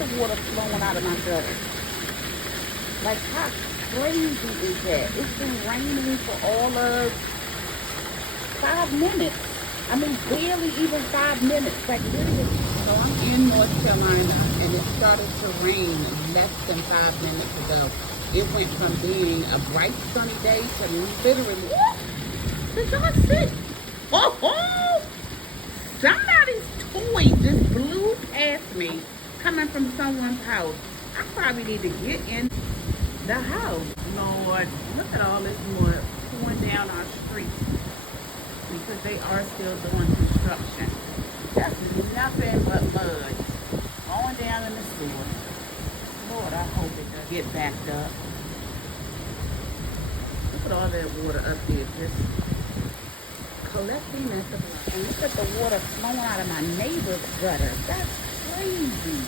the water flowing out of my gutter. Like, how crazy is that? It's been raining for all of 5 minutes. I mean, barely even 5 minutes. Like, literally. So I'm in North Carolina, and it started to rain less than 5 minutes ago. It went from being a bright, sunny day to literally... Did y'all see? Oh! Somebody's toy just blew past me coming from someone's house. I probably need to get in the house. Lord, look at all this mud pouring down our street because they are still doing construction. That's nothing but mud going down in the sewer. Lord, I hope it doesn't get backed up. Look at all that water up there just collecting at the... And look at the water flowing out of my neighbor's gutter. That's crazy.